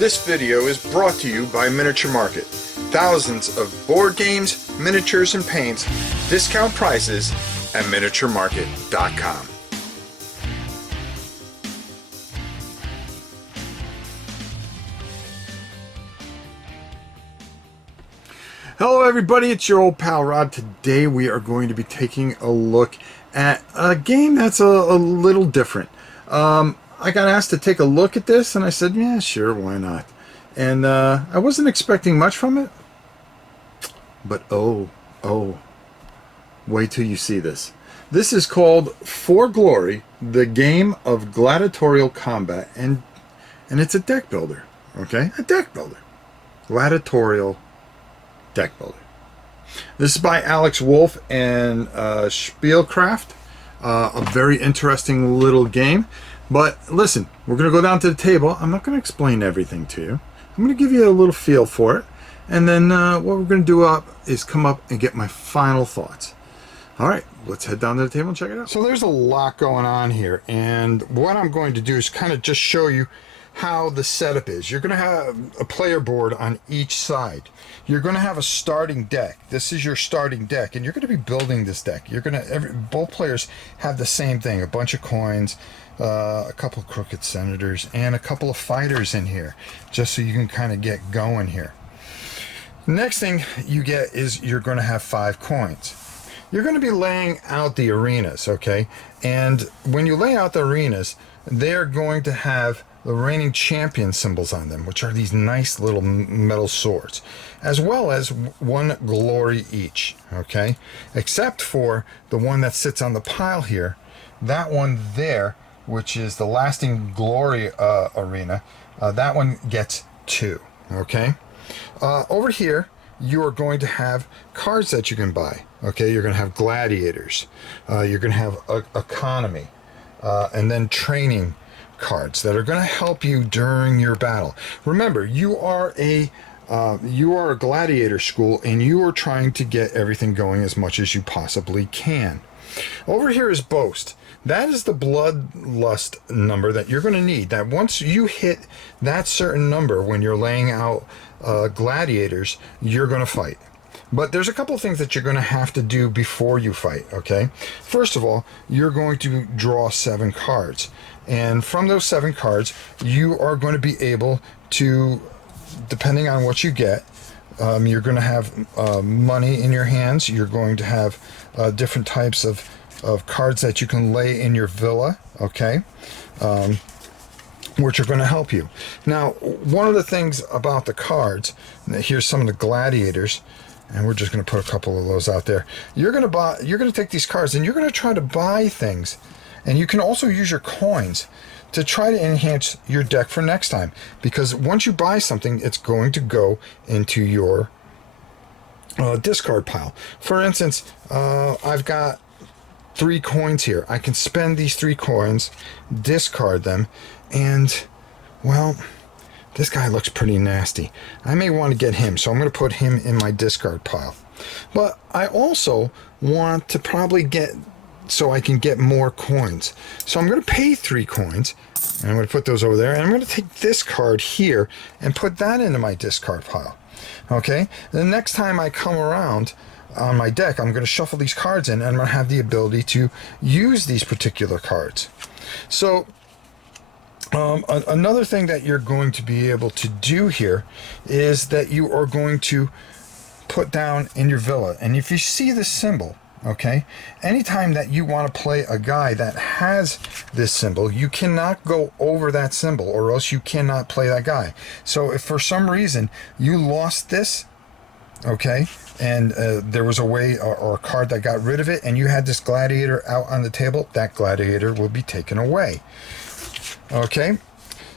This video is brought to you by Miniature Market. Thousands of board games, miniatures, and paints, discount prices at miniaturemarket.com. Hello everybody, it's your old pal Rod. Today we are going to be taking a look at a game that's a little different. I got asked to take a look at this and I said, yeah, sure, why not? And I wasn't expecting much from it. But oh, wait till you see this. This is called For Glory, the game of gladiatorial combat, and it's a deck builder, okay? A deck builder. Gladiatorial deck builder. This is by Alex Wolf and Spielcraft. A very interesting little game. But listen, we're going to go down to the table. I'm not going to explain everything to you. I'm going to give you a little feel for it. And then what we're going to do is come up and get my final thoughts. All right, let's head down to the table and check it out. So there's a lot going on here. And what I'm going to do is kind of just show you how the setup is. You're going to have a player board on each side. You're going to have a starting deck. This is your starting deck, and you're going to be building this deck. You're going to both players have the same thing: a bunch of coins, a couple of crooked senators, and a couple of fighters in here, just so you can kind of get going here. Next thing you get is you're going to have 5 coins. You're going to be laying out the arenas, okay? And when you lay out the arenas, they're going to have the reigning champion symbols on them, which are these nice little metal swords, as well as 1 glory each, okay? Except for the one that sits on the pile here, that one there, which is the lasting glory arena, that one gets 2, okay? Over here, you are going to have cards that you can buy, okay? You're going to have gladiators, you're going to have economy, and then training cards that are going to help you during your battle. Remember, you are a gladiator school, and you are trying to get everything going as much as you possibly can. Over here is boast. That is the bloodlust number that you're going to need. That once you hit that certain number when you're laying out gladiators, you're going to fight. But there's a couple of things that you're going to have to do before you fight, okay? First of all, you're going to draw 7 cards. And from those 7 cards, you are going to be able to, depending on what you get, you're going to have money in your hands. You're going to have different types of cards that you can lay in your villa, okay? Which are going to help you. Now, one of the things about the cards, here's some of the gladiators, and we're just going to put a couple of those out there. You're going to take these cards and you're going to try to buy things, and you can also use your coins to try to enhance your deck for next time, because once you buy something, it's going to go into your discard pile. For instance, I've got 3 coins here. I can spend these 3 coins, discard them, and, well, this guy looks pretty nasty. I may want to get him, so I'm going to put him in my discard pile. But I also want to probably get, so I can get more coins. So I'm going to pay 3 coins, and I'm going to put those over there, and I'm going to take this card here and put that into my discard pile. Okay? The next time I come around on my deck, I'm going to shuffle these cards in, and I'm going to have the ability to use these particular cards. So another thing that you're going to be able to do here is that you are going to put down in your villa, and if you see this symbol, okay, anytime that you want to play a guy that has this symbol, you cannot go over that symbol, or else you cannot play that guy. So if for some reason you lost this, okay, and there was a way or a card that got rid of it, and you had this gladiator out on the table, that gladiator will be taken away. Okay,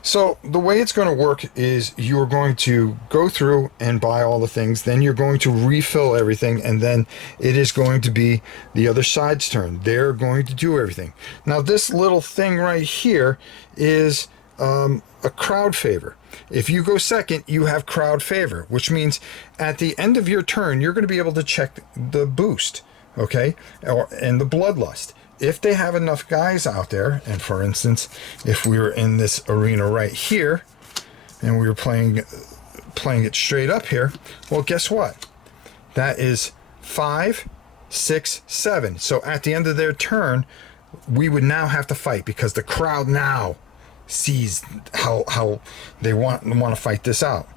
so the way it's going to work is you're going to go through and buy all the things, then you're going to refill everything, and then it is going to be the other side's turn. They're going to do everything. Now this little thing right here is a crowd favor. If you go second, you have crowd favor, which means at the end of your turn, you're going to be able to check the boost, okay, and the bloodlust. If they have enough guys out there, and for instance, if we were in this arena right here, and we were playing it straight up here, well, guess what? That is 5, 6, 7. So at the end of their turn, we would now have to fight because the crowd now sees how they want to fight this out.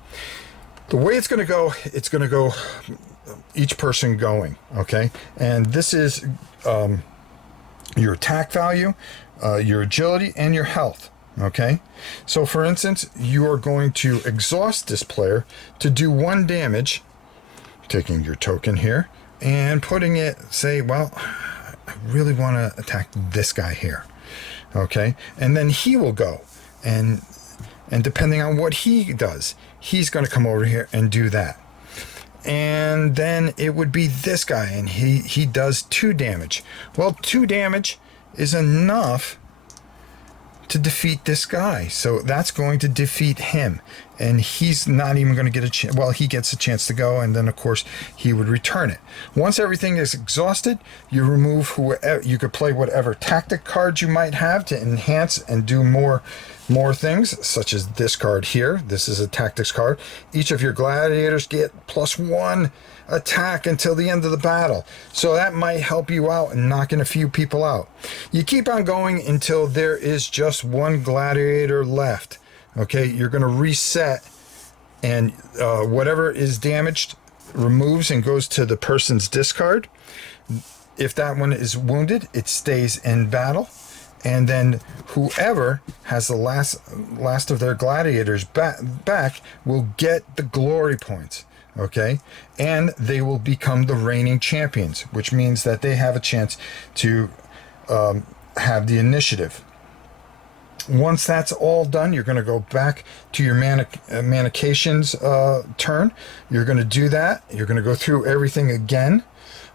The way it's going to go each person going, okay? And this is your attack value, your agility, and your health, okay? So for instance, you are going to exhaust this player to do 1 damage, taking your token here, and putting it, say, well, I really want to attack this guy here, okay? And then he will go, and depending on what he does, he's going to come over here and do that. And then it would be this guy, and he does 2 damage. Well, 2 damage is enough to defeat this guy. So that's going to defeat him. And he's not even going to get a chance. Well, he gets a chance to go, and then, of course, he would return it. Once everything is exhausted, you remove whoever. You could play whatever tactic cards you might have to enhance and do more things, such as this card here. This is a tactics card. Each of your gladiators get +1 attack until the end of the battle. So that might help you out in knocking a few people out. You keep on going until there is just 1 gladiator left. Okay, you're going to reset, and whatever is damaged removes and goes to the person's discard. If that one is wounded, it stays in battle. And then whoever has the last of their gladiators back will get the glory points, okay? And they will become the reigning champions, which means that they have a chance to have the initiative. Once that's all done, you're going to go back to your manications turn. You're going to do that. You're going to go through everything again.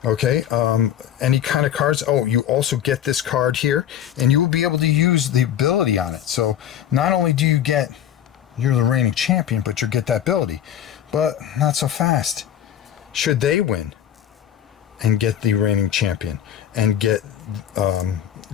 Okay, any kind of cards. Oh, you also get this card here, and you will be able to use the ability on it. So not only do you're the reigning champion, but you get that ability. But not so fast. Should they win and get the reigning champion and get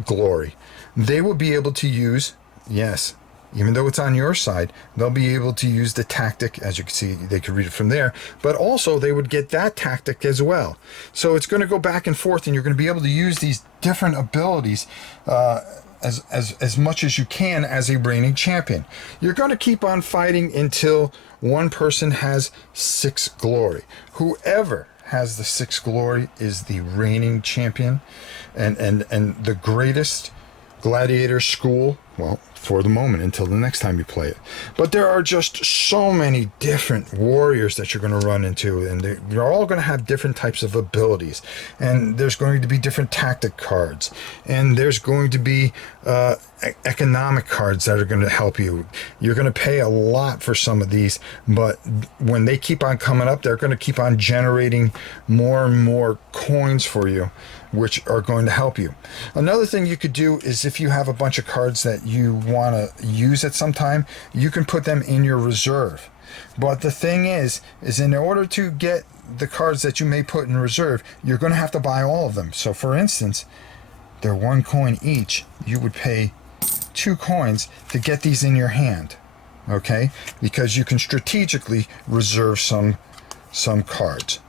glory, they will be able to use, yes, even though it's on your side, they'll be able to use the tactic. As you can see, they could read it from there, but also they would get that tactic as well. So it's going to go back and forth, and you're going to be able to use these different abilities as much as you can as a reigning champion. You're going to keep on fighting until one person has 6 glory. Whoever has the 6 glory is the reigning champion, and the greatest gladiator school, well, for the moment, until the next time you play it. But there are just so many different warriors that you're going to run into, and they're all going to have different types of abilities, and there's going to be different tactic cards, and there's going to be economic cards that are going to help you. You're going to pay a lot for some of these, but when they keep on coming up, they're going to keep on generating more and more coins for you, which are going to help you. Another thing you could do is, if you have a bunch of cards that you want to use at some time, you can put them in your reserve. But the thing is in order to get the cards that you may put in reserve, you're going to have to buy all of them. So for instance, they're 1 coin each. You would pay 2 coins to get these in your hand, okay? Because you can strategically reserve some cards.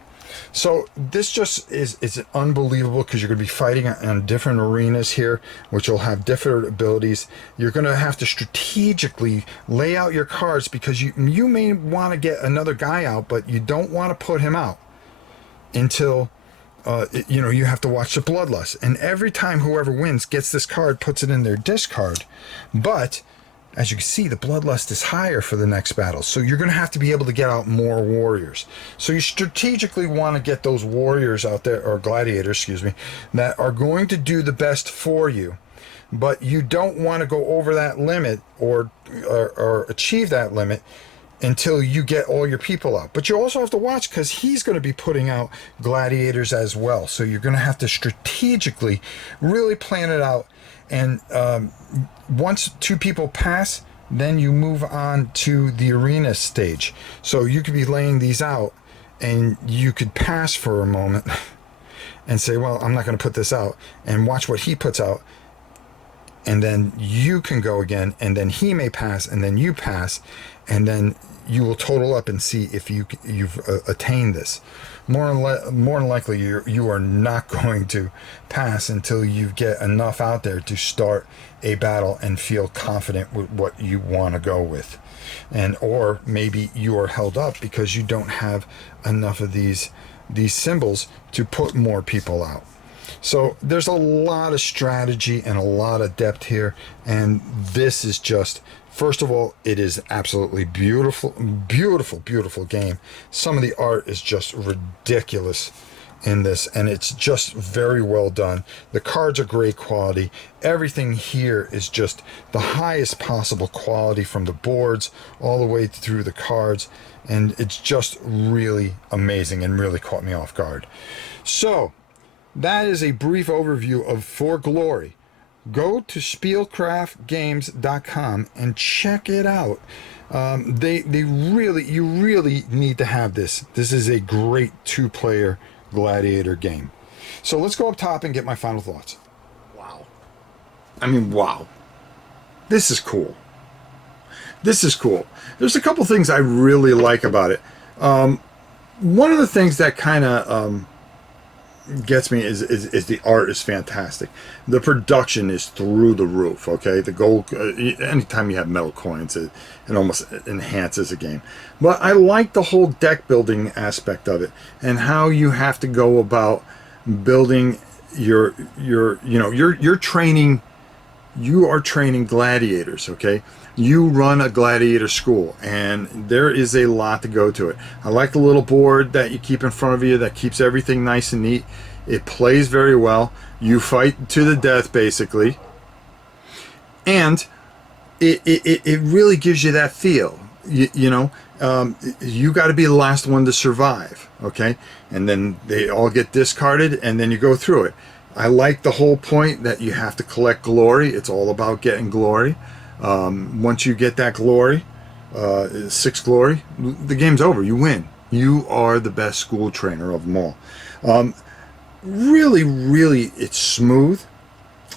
So this just is unbelievable, because you're going to be fighting on different arenas here, which will have different abilities. You're going to have to strategically lay out your cards, because you may want to get another guy out, but you don't want to put him out until you have to watch the bloodlust. And every time whoever wins gets this card, puts it in their discard. But as you can see, the bloodlust is higher for the next battle. So you're going to have to be able to get out more warriors. So you strategically want to get those warriors out there, or gladiators, excuse me, that are going to do the best for you. But you don't want to go over that limit or achieve that limit until you get all your people out. But you also have to watch, because he's going to be putting out gladiators as well. So you're going to have to strategically really plan it out. And once 2 people pass, then you move on to the arena stage. So you could be laying these out, and you could pass for a moment and say, well, I'm not going to put this out, and watch what he puts out. and then you can go again, and then he may pass, and then you pass, and then you will total up and see if you've attained this. More than likely, you are not going to pass until you get enough out there to start a battle and feel confident with what you want to go with. And or maybe you are held up because you don't have enough of these symbols to put more people out. So there's a lot of strategy and a lot of depth here, and this is just, first of all, it is absolutely beautiful, beautiful, beautiful game. Some of the art is just ridiculous in this, and it's just very well done. The cards are great quality. Everything here is just the highest possible quality, from the boards all the way through the cards, and it's just really amazing and really caught me off guard. So that is a brief overview of For Glory. Go to Spielcraftgames.com and check it out. You really need to have this. This is a great 2-player gladiator game. So let's go up top and get my final thoughts. Wow. I mean, wow. This is cool. This is cool. There's a couple things I really like about it. One of the things that kind of gets me is the art is fantastic. The production is through the roof. Okay, the gold. Anytime you have metal coins, it almost enhances a game. But I like the whole deck building aspect of it, and how you have to go about building your you're training. You are training gladiators. Okay, you run a gladiator school, and there is a lot to go to it. I like the little board that you keep in front of you that keeps everything nice and neat. It plays very well. You fight to the death, basically. And it really gives you that feel. You got to be the last one to survive, okay? And then they all get discarded, and then you go through it. I like the whole point that you have to collect glory. It's all about getting glory. Once you get that glory, 6 glory, the game's over. You win. You are the best school trainer of them all. Really, really, it's smooth.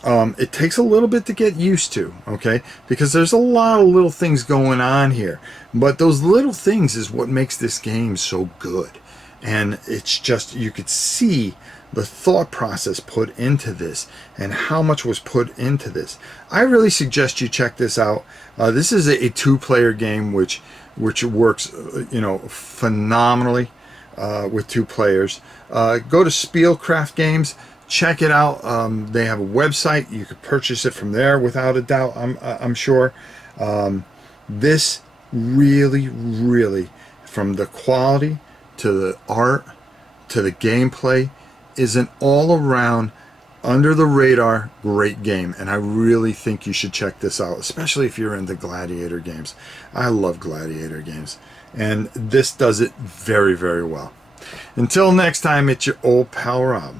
It takes a little bit to get used to, okay? Because there's a lot of little things going on here. But those little things is what makes this game so good. And it's just, you could see the thought process put into this and how much was put into this. I really suggest you check this out. This is a 2-player game which works phenomenally with 2 players. Go to Spielcraft Games, check it out. They have a website. You could purchase it from there without a doubt, I'm sure. This really, really, from the quality to the art to the gameplay, is an all-around, under-the-radar great game, and I really think you should check this out, especially if you're into gladiator games. I love gladiator games, and this does it very, very well. Until next time, it's your old pal Rob.